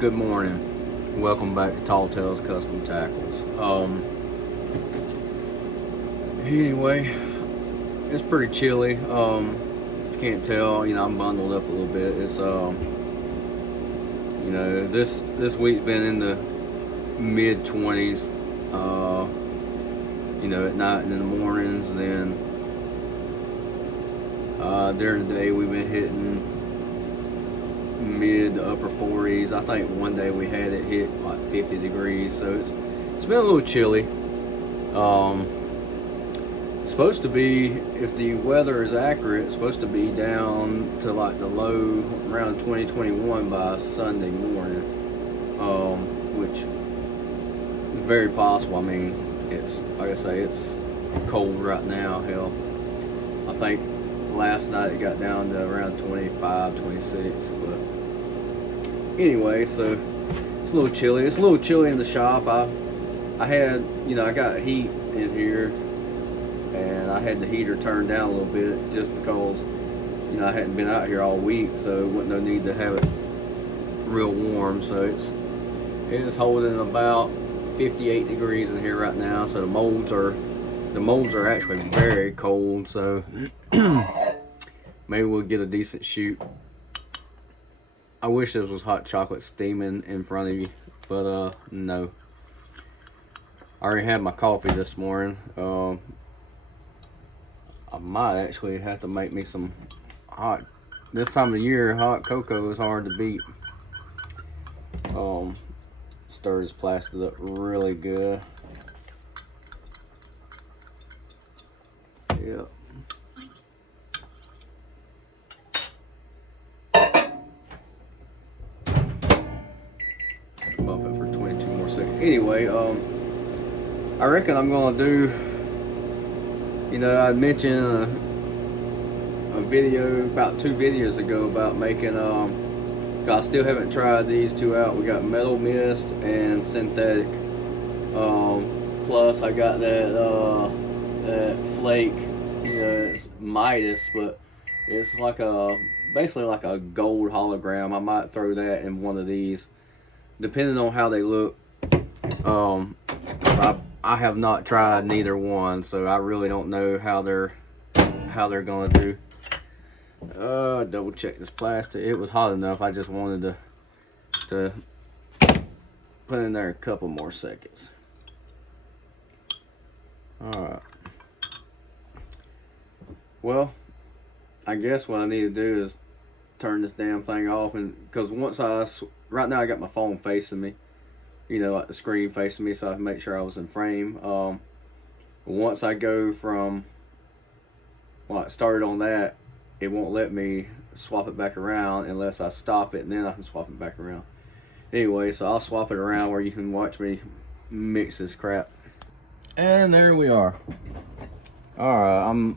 Good morning. Welcome back to Tall Tales Custom Tackles. Anyway, it's pretty chilly. If you can't tell, I'm bundled up a little bit. It's this week's been in the mid 20s. At night and in the mornings, and then during the day we've been hitting mid to upper 40s. I think one day we had it hit like 50 degrees, so it's been a little chilly. It's supposed to be, if the weather is accurate, it's supposed to be down to like the low around 2021 by Sunday morning, which is very possible. I mean, it's like I say, it's cold right now. Hell, I think last night it got down to around 25, 26, but anyway, so it's a little chilly. It's a little chilly in the shop. I had, I got heat in here, and I had the heater turned down a little bit just because, I hadn't been out here all week, so it wasn't no need to have it real warm. So it is holding about 58 degrees in here right now. So the molds are actually very cold. So maybe we'll get a decent shoot. I wish this was hot chocolate steaming in front of you, but no. I already had my coffee this morning. I might actually have to make me some hot. This time of year, hot cocoa is hard to beat. Stir this plastic up really good. Yep. Bump it for 22 more seconds. Anyway, I reckon I'm gonna do, I mentioned a video about 2 videos ago about making, I still haven't tried these two out. We got metal mist and synthetic. Plus I got that flake, it's Midas, but it's like basically like a gold hologram. I might throw that in one of these, depending on how they look. I have not tried neither one, so I really don't know how they're gonna do. Double check this plastic. It was hot enough. I just wanted to put in there a couple more seconds. Alright. Well, I guess what I need to do is turn this damn thing off, and because right now I got my phone facing me, like the screen facing me, so I can make sure I was in frame. Once I go from, I started on that, it won't let me swap it back around unless I stop it, and then I can swap it back around. Anyway, so I'll swap it around where you can watch me mix this crap. And there we are. Alright,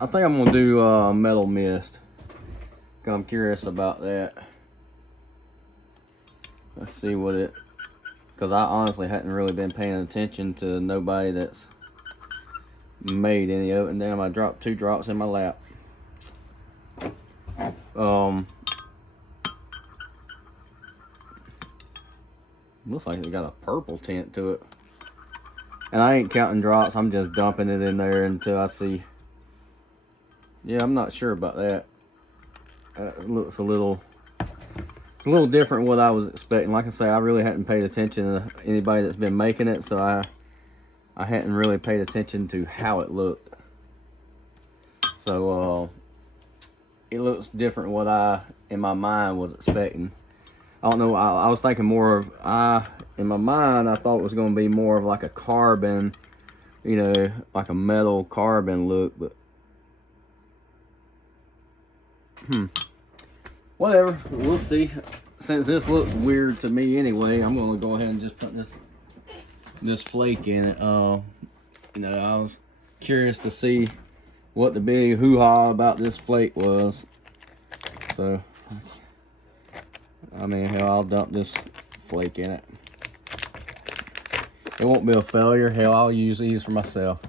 I think I'm gonna do metal mist, because I'm curious about that. Let's see because I honestly hadn't really been paying attention to nobody that's made any of it. And then I dropped 2 drops in my lap. Looks like it got a purple tint to it. And I ain't counting drops, I'm just dumping it in there until I see. Yeah, I'm not sure about that. It looks it's a little different what I was expecting. Like I say, I really hadn't paid attention to anybody that's been making it, so I hadn't really paid attention to how it looked. So it looks different what I in my mind was expecting. I don't know, I was thinking more of, in my mind I thought it was going to be more of like a carbon, like a metal carbon look, but whatever, we'll see. Since this looks weird to me anyway, I'm gonna go ahead and just put this flake in it. I was curious to see what the big hoo-ha about this flake was. So, I mean, hell, I'll dump this flake in it. It won't be a failure. Hell, I'll use these for myself.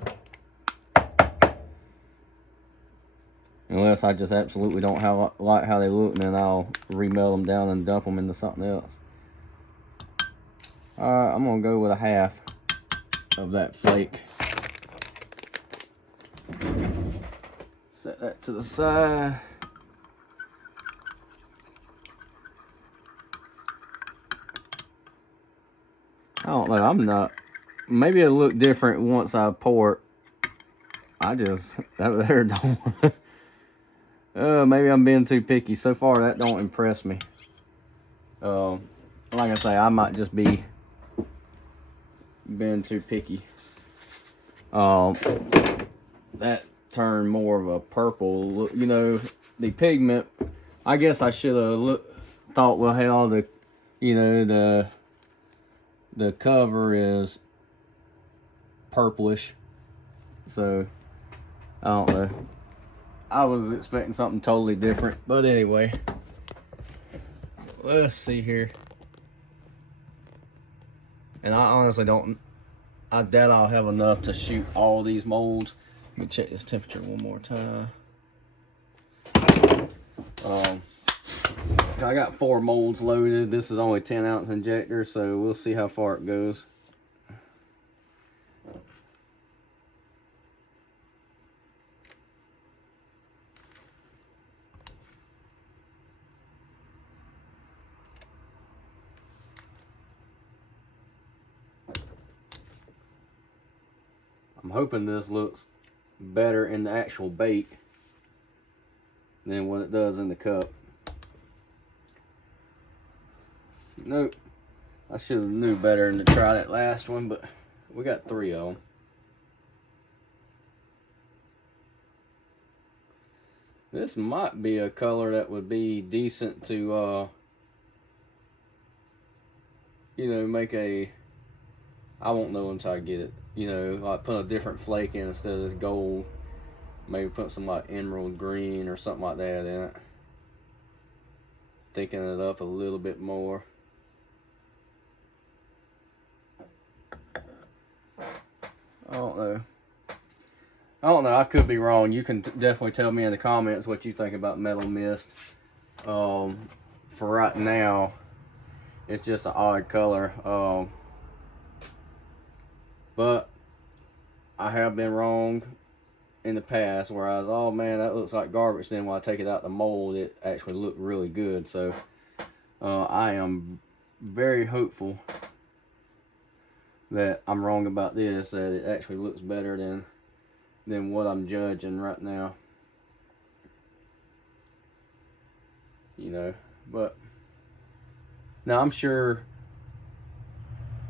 Unless I just absolutely don't like how they look, and then I'll remelt them down and dump them into something else. Alright, I'm going to go with a half of that flake. Set that to the side. I don't know, I'm not. Maybe it'll look different once I pour it. I just, that there don't. Maybe I'm being too picky. So far, that don't impress me. Like I say, I might just be being too picky. That turned more of a purple look. You know, the pigment, I guess I should have thought, well, hell, the cover is purplish. So, I don't know. I was expecting something totally different. But anyway, let's see here. And I honestly I doubt I'll have enough to shoot all these molds. Let me check this temperature one more time. I got 4 molds loaded. This is only 10-ounce injector, so we'll see how far it goes. I'm hoping this looks better in the actual bake than what it does in the cup. Nope. I should have knew better than to try that last one, but we got 3 of them. This might be a color that would be decent to, you know, make a, I won't know until I get it. You know, like put a different flake in instead of this gold. Maybe put some like emerald green or something like that in it. Thicken it up a little bit more. I don't know. I could be wrong. You can definitely tell me in the comments what you think about Metal Mist. For right now, it's just an odd color. But I have been wrong in the past where I was, oh man, that looks like garbage. Then when I take it out the mold, it actually looked really good. So I am very hopeful that I'm wrong about this, that it actually looks better than what I'm judging right now. You know, but now I'm sure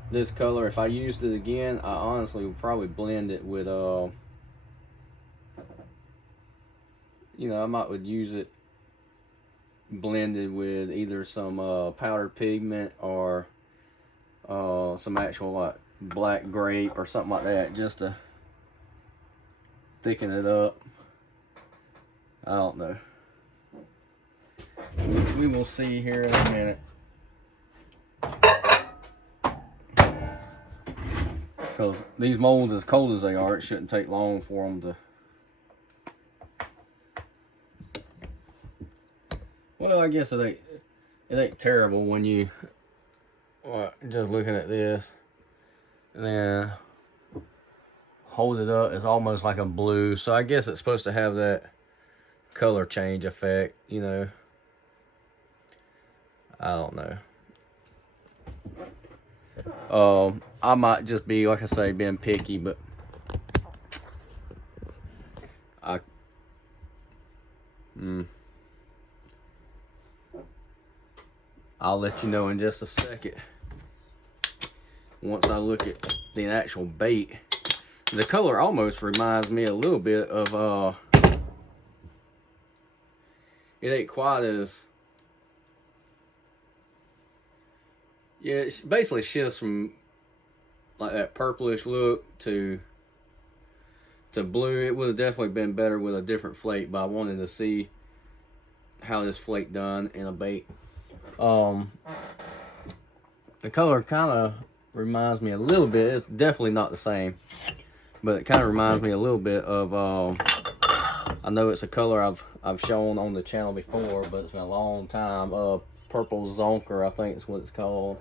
this color, if I used it again, I honestly would probably blend it with you know, I would use it blended with either some powdered pigment or some actual like black grape or something like that, just to thicken it up. I don't know. We will see here in a minute. Because these molds, as cold as they are, it shouldn't take long for them to... Well, I guess it ain't terrible when you... just looking at this. And then hold it up, it's almost like a blue. So I guess it's supposed to have that color change effect, you know. I don't know. I might just be, like I say, being picky, but I'll let you know in just a second. Once I look at the actual bait, the color almost reminds me a little bit of it ain't quite as, yeah, it basically shifts from like that purplish look to blue. It would have definitely been better with a different flake, but I wanted to see how this flake done in a bait. The color kind of reminds me a little bit, it's definitely not the same, but it kind of reminds me a little bit of I know it's a color I've shown on the channel before, but it's been a long time. Purple Zonker, I think is what it's called.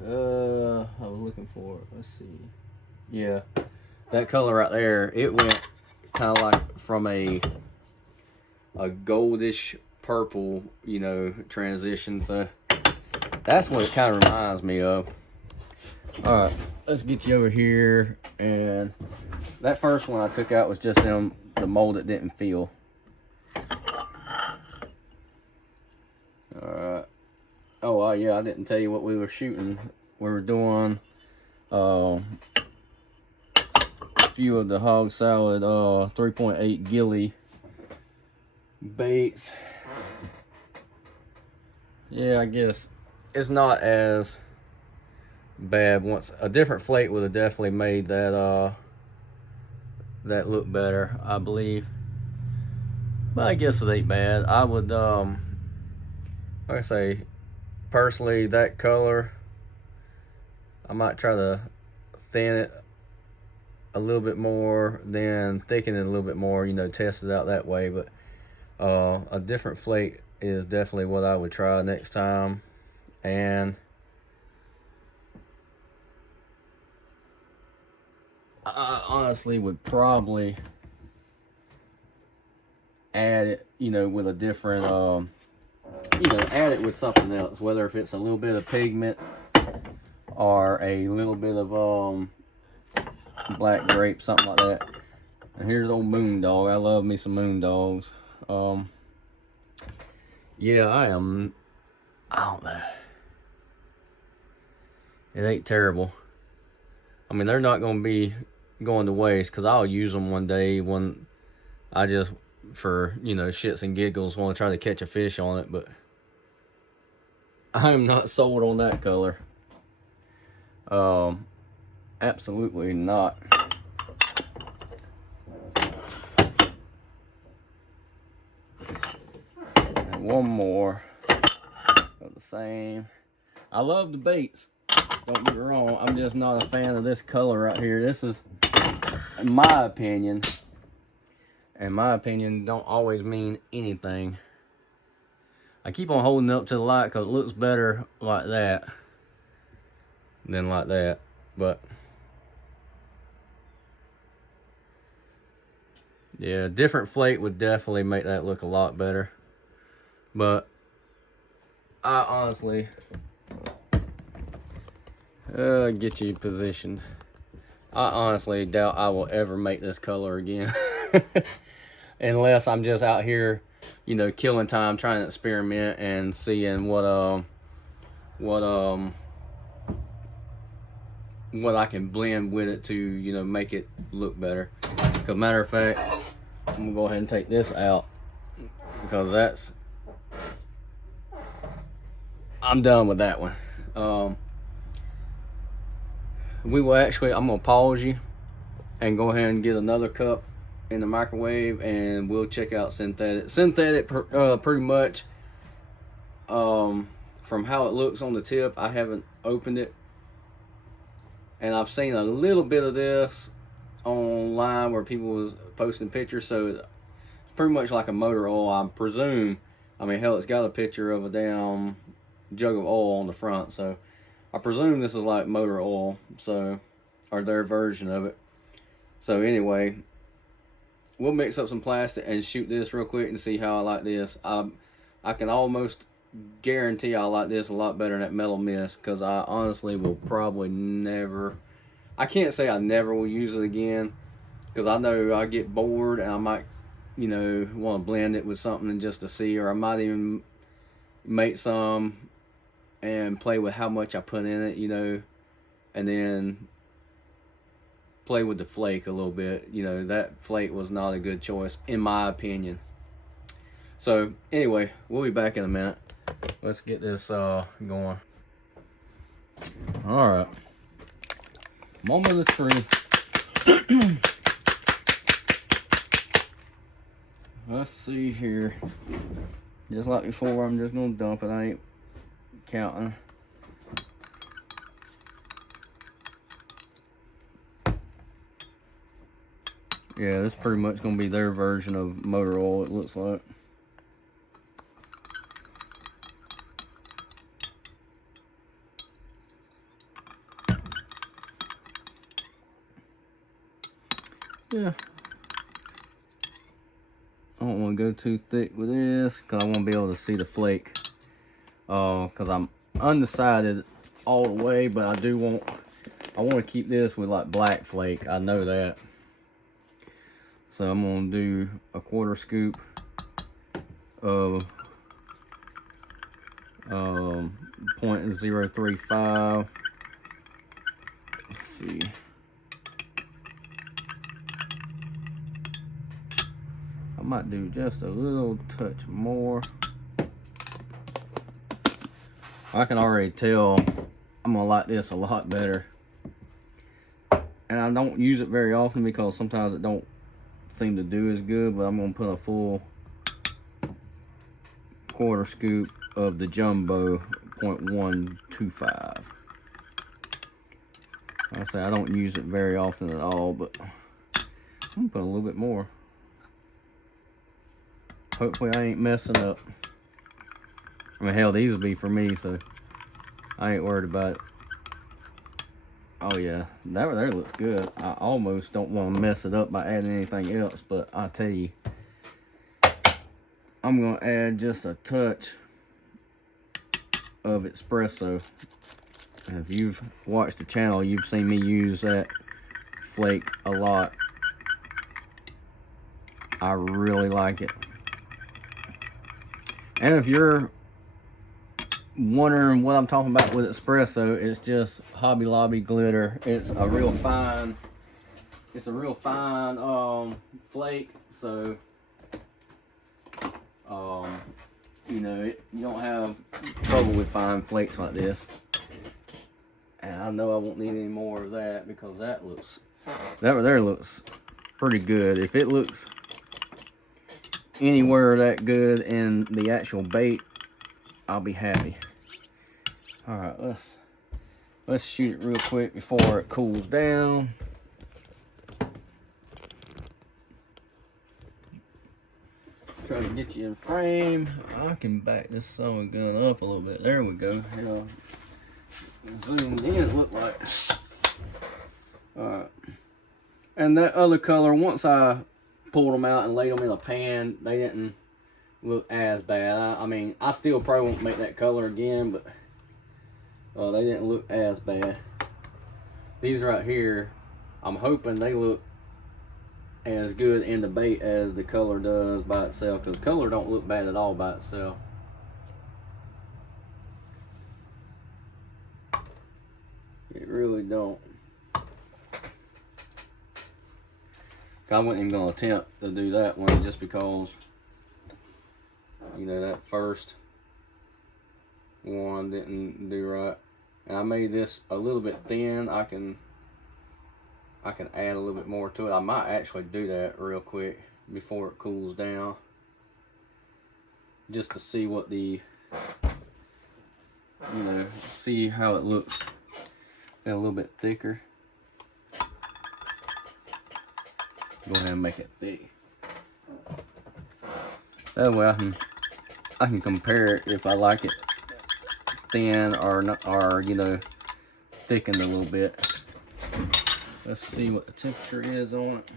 I was looking for it. Let's see. Yeah, that color right there. It went kind of like from a goldish purple, you know, transition. So that's what it kind of reminds me of. All right, let's get you over here. And that first one I took out was just the mold that didn't feel. All right. Oh, yeah, I didn't tell you what we were shooting. We were doing a few of the hog salad 3.8 gilly baits. Yeah, I guess it's not as bad. Once a different flake would have definitely made that that look better, I believe. But I guess it ain't bad. I would like I say, personally, that color, I might try to thin it a little bit more, then thicken it a little bit more, you know, test it out that way. But a different flake is definitely what I would try next time. And I honestly would probably add it, you know, with a different you know, add it with something else, whether if it's a little bit of pigment or a little bit of black grape, something like that. And here's old Moon Dog. I love me some Moon Dogs. Yeah, I don't know. It ain't terrible. I mean, they're not going to be going to waste, because I'll use them one day when I just, for, you know, shits and giggles, want to try to catch a fish on it. But I'm not sold on that color. Absolutely not. And one more of the same. I love the baits, don't get me wrong. I'm just not a fan of this color right here. This is, in my opinion, don't always mean anything. I keep on holding it up to the light because it looks better like that than like that. But yeah, different flake would definitely make that look a lot better. But I honestly get you positioned. I honestly doubt I will ever make this color again. Unless I'm just out here, you know, killing time, trying to experiment and seeing what I can blend with it to, you know, make it look better. Because matter of fact, I'm gonna go ahead and take this out, because I'm done with that one. We will actually, I'm gonna pause you and go ahead and get another cup in the microwave, and we'll check out synthetic. Pretty much, from how it looks on the tip, I haven't opened it, and I've seen a little bit of this online where people was posting pictures. So it's pretty much like a motor oil, I presume. I mean, hell, it's got a picture of a damn jug of oil on the front, so I presume this is like motor oil, so, or their version of it. So anyway, we'll mix up some plastic and shoot this real quick and see how I like this. I can almost guarantee I like this a lot better than that metal mist, because I honestly will probably never, I can't say I never will use it again, because I know I get bored and I might, you know, want to blend it with something just to see, or I might even make some and play with how much I put in it, you know, and then play with the flake a little bit. You know, that flake was not a good choice, in my opinion. So anyway, we'll be back in a minute. Let's get this going. All right, moment of the truth. Let's see here. Just like before, I'm just gonna dump it. I ain't counting. Yeah, this is pretty much gonna be their version of motor oil, it looks like. Yeah. I don't want to go too thick with this because I want to be able to see the flake. Because I'm undecided all the way, but I want to keep this with like black flake. I know that. So I'm going to do a 1/4 scoop of 0.035. Let's see. I might do just a little touch more. I can already tell I'm gonna like this a lot better. And I don't use it very often because sometimes it don't seem to do as good, but I'm gonna put a full 1/4 scoop of the jumbo 0.125. Like I say, I don't use it very often at all, but I'm gonna put a little bit more. Hopefully I ain't messing up. I mean, hell, these will be for me, so I ain't worried about it. Oh yeah, that right there looks good. I almost don't want to mess it up by adding anything else, but I tell you, I'm gonna add just a touch of espresso. And if you've watched the channel, you've seen me use that flake a lot. I really like it. And if you're wondering what I'm talking about with espresso, it's just Hobby Lobby glitter. It's a real fine flake, so you know, you don't have trouble with fine flakes like this. And I know I won't need any more of that because that right there looks pretty good. If it looks anywhere that good in the actual bait, I'll be happy. All right, let's shoot it real quick before it cools down. Trying to get you in frame. I can back this son of a gun up a little bit. There we go. Yeah. Zoomed in, it looked like. All right. And that other color, once I pulled them out and laid them in a pan, they didn't look as bad. I mean, I still probably won't make that color again, but they didn't look as bad. These right here, I'm hoping they look as good in the bait as the color does by itself, because color don't look bad at all by itself. It really don't. I wasn't even gonna attempt to do that one just because, you know, that first one didn't do right. And I made this a little bit thin. I can add a little bit more to it. I might actually do that real quick before it cools down, just to see what the, you know, see how it looks a little bit thicker. Go ahead and make it thick. That way I can compare it if I like it thin or not, or you know, thickened a little bit. Let's see what the temperature is on it.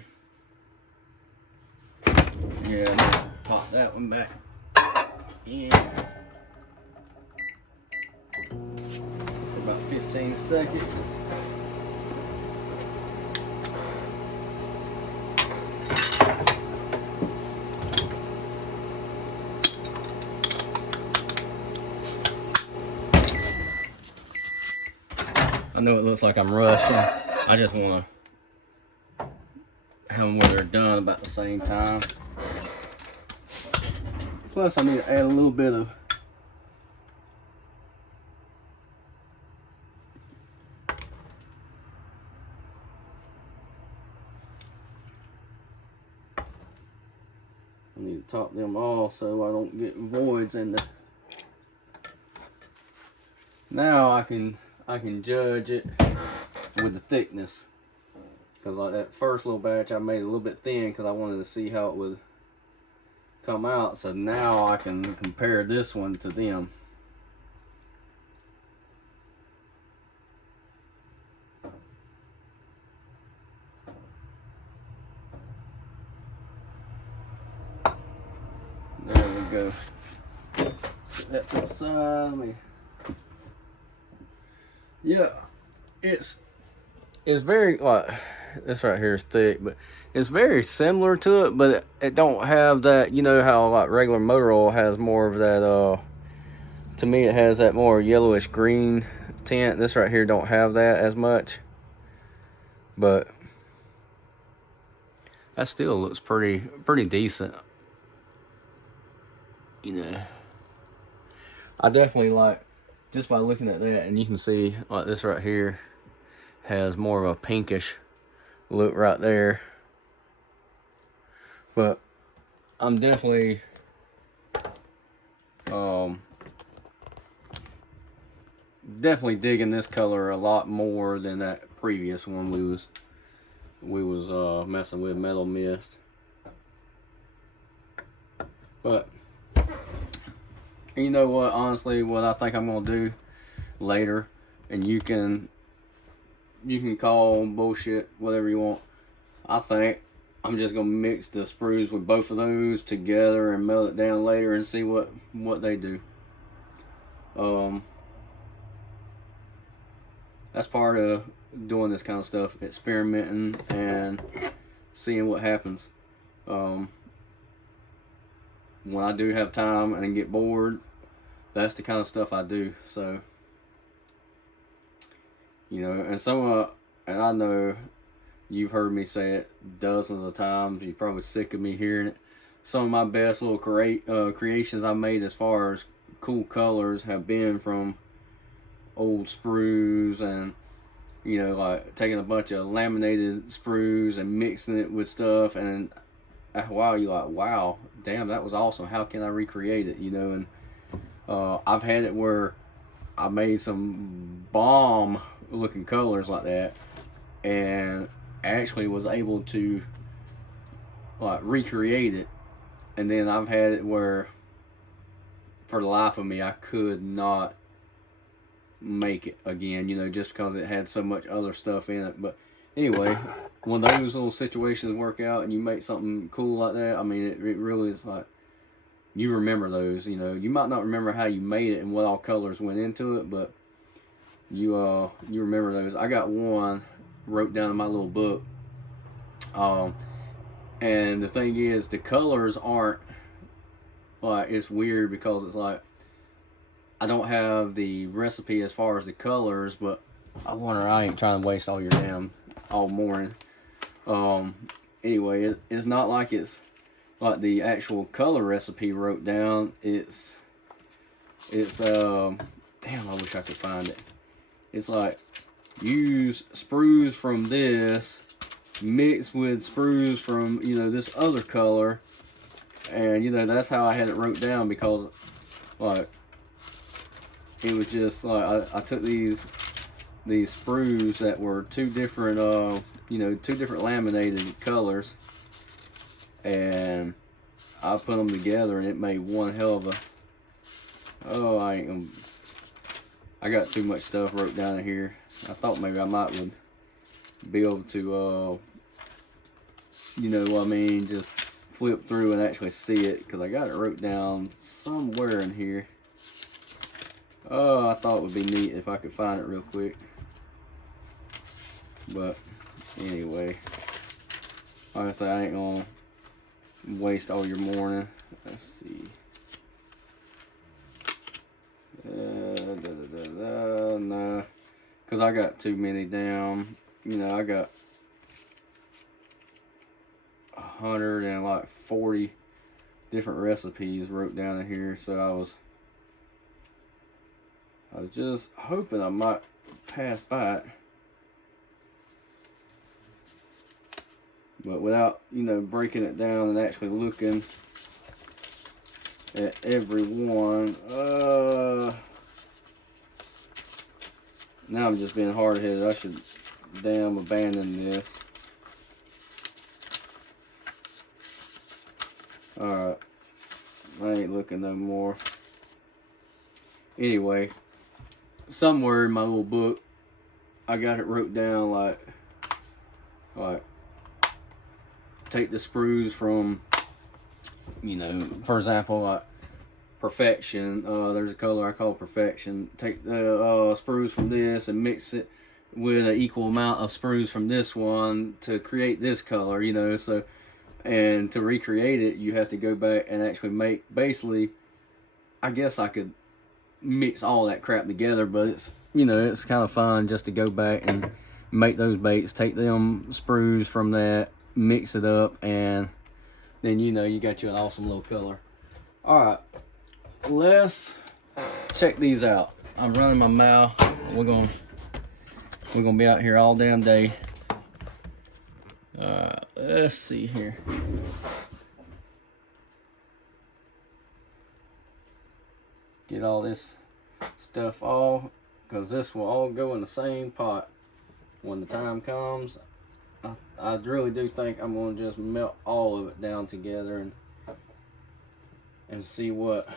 Yeah, pop that one back in for about 15 seconds. I know it looks like I'm rushing. I just want to have them where they're done about the same time. Plus, I need to add a little bit of I need to top them off so I don't get voids in the. Now I can judge it with the thickness. Because like that first little batch I made a little bit thin because I wanted to see how it would come out. So now I can compare this one to them. There we go. Set that to the side. Yeah, it's very like this right here is thick, but it's very similar to it, but it don't have that. You know how like regular motor oil has more of that. To me, it has that more yellowish green tint. This right here don't have that as much, but that still looks pretty decent. You know, I definitely like, just by looking at that, and you can see like this right here has more of a pinkish look right there. But I'm definitely definitely digging this color a lot more than that previous one we was messing with, Metal Mist. But you know what, honestly, what I think I'm gonna do later, and you can call bullshit whatever you want, I think I'm just gonna mix the sprues with both of those together and melt it down later and see what they do. That's part of doing this kind of stuff, experimenting and seeing what happens. When I do have time and get bored, that's the kind of stuff I do. So, you know, and I know you've heard me say it dozens of times. You're probably sick of me hearing it. Some of my best little creations I made as far as cool colors have been from old sprues, and you know, like taking a bunch of laminated sprues and mixing it with stuff, and after a while you're like, wow, damn, that was awesome, how can I recreate it, you know? And I've had it where I made some bomb looking colors like that and actually was able to like recreate it, and then I've had it where for the life of me I could not make it again, you know, just because it had so much other stuff in it. But anyway, when those little situations work out and you make something cool like that, I mean, it really is like, you remember those, you know. You might not remember how you made it and what all colors went into it, but you remember those. I got one wrote down in my little book, and the thing is, the colors aren't like, it's weird because it's like I don't have the recipe as far as the colors, but I wonder, I ain't trying to waste all morning. Anyway, it's not like it's like the actual color recipe wrote down. It's damn, I wish I could find it. It's like, use sprues from this mixed with sprues from, you know, this other color, and you know, that's how I had it wrote down, because like it was just like I took these sprues that were two different you know, two different laminated colors, and I put them together and it made one hell of a, oh, I got too much stuff wrote down in here. I thought maybe I might would be able to you know what I mean, just flip through and actually see it, because I got it wrote down somewhere in here. Oh, I thought it would be neat if I could find it real quick. But anyway, like I say, I ain't gonna waste all your morning. Let's see. No, because I got too many down. You know, I got 140 different recipes wrote down in here, so I was just hoping I might pass by it, but without, you know, breaking it down and actually looking at every one. Now I'm just being hard-headed. I should damn abandon this. Alright, I ain't looking no more. Anyway, somewhere in my little book, I got it wrote down like take the sprues from, you know, for example, like Perfection. There's a color I call Perfection. Take the sprues from this and mix it with an equal amount of sprues from this one to create this color, you know. So, and to recreate it, you have to go back and actually make, basically, I guess I could mix all that crap together, but it's, you know, it's kind of fun just to go back and make those baits, take them sprues from that, mix it up, and then, you know, you got you an awesome little color. Alright, let's check these out. I'm running my mouth. We're gonna be out here all damn day. Let's see here. Get all this stuff off, because this will all go in the same pot when the time comes. I really do think I'm going to just melt all of it down together and see what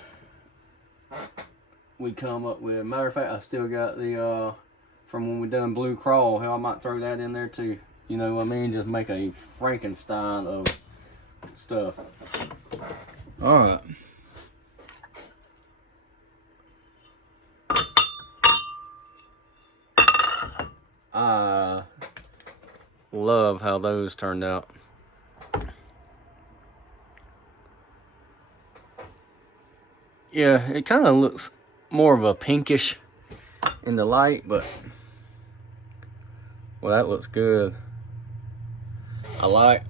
we come up with. Matter of fact, I still got the from when we done Blue Crawl. Hell, I might throw that in there too. You know what I mean? Just make a Frankenstein of stuff. Alright. I love how those turned out. Yeah, it kind of looks more of a pinkish in the light, but well, that looks good. I like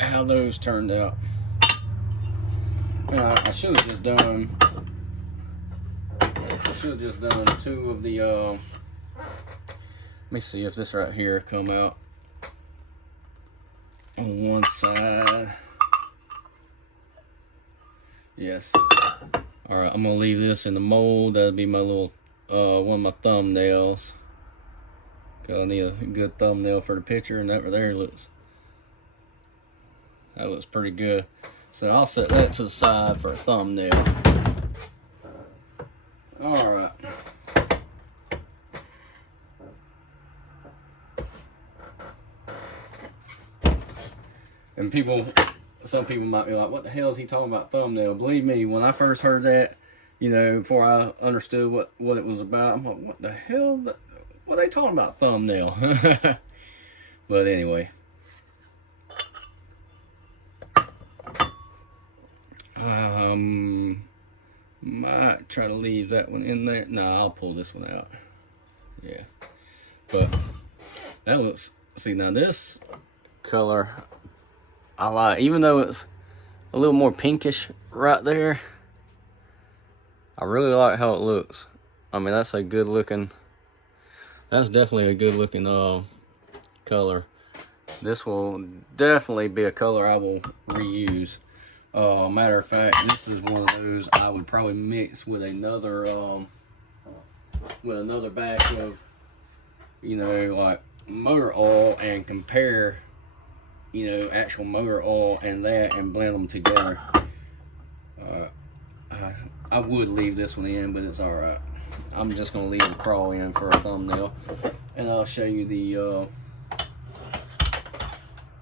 how those turned out. I should have just done two of the let me see if this right here come out on one side. Yes. Alright, I'm gonna leave this in the mold. That'll be my little one of my thumbnails. Cause I need a good thumbnail for the picture, and that right there looks pretty good. So I'll set that to the side for a thumbnail. Alright. And some people might be like, what the hell is he talking about thumbnail? Believe me, when I first heard that, you know, before I understood what it was about, I'm like, what the hell? What are they talking about thumbnail? But anyway. Might try to leave that one in there. No, I'll pull this one out. Yeah. But that looks, see, now this color I like, even though it's a little more pinkish right there. I really like how it looks. I mean, that's a good looking, that's definitely a good looking color. This will definitely be a color I will reuse. Matter of fact, this is one of those I would probably mix with another batch of, you know, like motor oil, and compare, you know, actual motor oil and that, and blend them together. I would leave this one in, but it's alright. I'm just gonna leave the crawl in for a thumbnail, and I'll show you the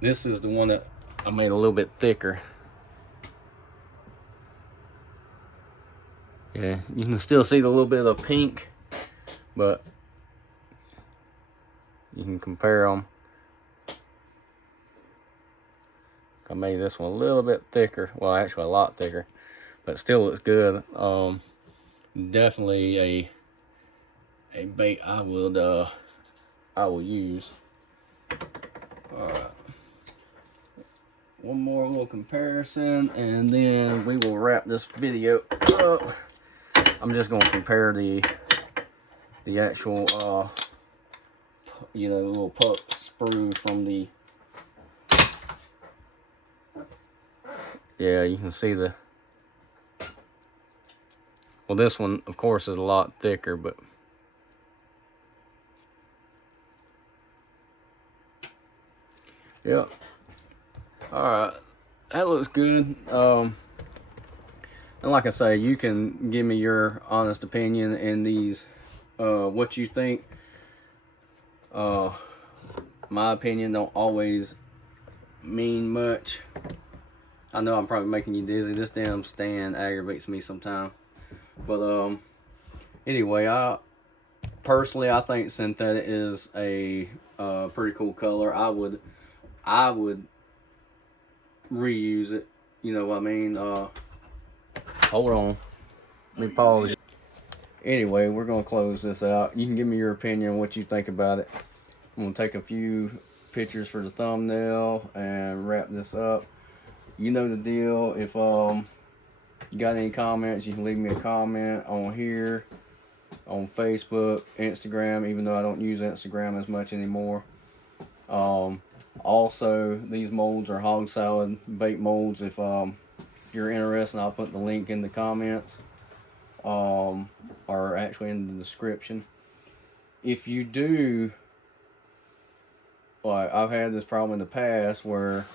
this is the one that I made a little bit thicker. Yeah, you can still see the little bit of the pink, but you can compare them. I made this one a little bit thicker. Well, actually a lot thicker, but still looks good. Definitely a bait I will use. Alright. One more little comparison, and then we will wrap this video up. I'm just gonna compare the actual you know, little puck sprue from the, yeah, you can see the, well, this one of course is a lot thicker, but yeah. Alright, that looks good. And like I say, you can give me your honest opinion in these, what you think. My opinion don't always mean much. I know I'm probably making you dizzy. This damn stand aggravates me sometimes. But anyway, I think synthetic is a pretty cool color. I would reuse it. You know what I mean? Hold on. Let me pause. Anyway, we're gonna close this out. You can give me your opinion on what you think about it. I'm gonna take a few pictures for the thumbnail and wrap this up. You know the deal. If you got any comments, you can leave me a comment on here, on Facebook, Instagram, even though I don't use Instagram as much anymore. Also, these molds are hog salad bait molds. If you're interested, I'll put the link in the comments, or actually in the description. If you do, like I've had this problem in the past where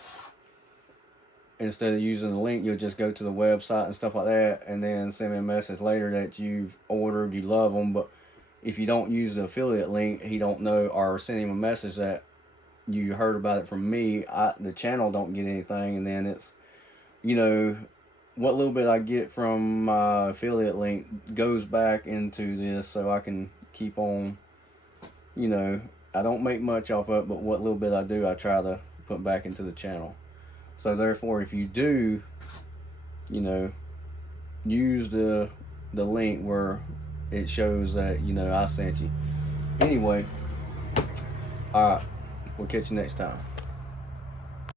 instead of using the link, you'll just go to the website and stuff like that, and then send me a message later that you've ordered, you love them, but if you don't use the affiliate link, he don't know, or send him a message that you heard about it from me, the channel don't get anything, and then it's, you know, what little bit I get from my affiliate link goes back into this, so I can keep on, you know, I don't make much off of it, but what little bit I do, I try to put back into the channel. So therefore, if you do, you know, use the link where it shows that, you know, I sent you. Anyway, alright, we'll catch you next time.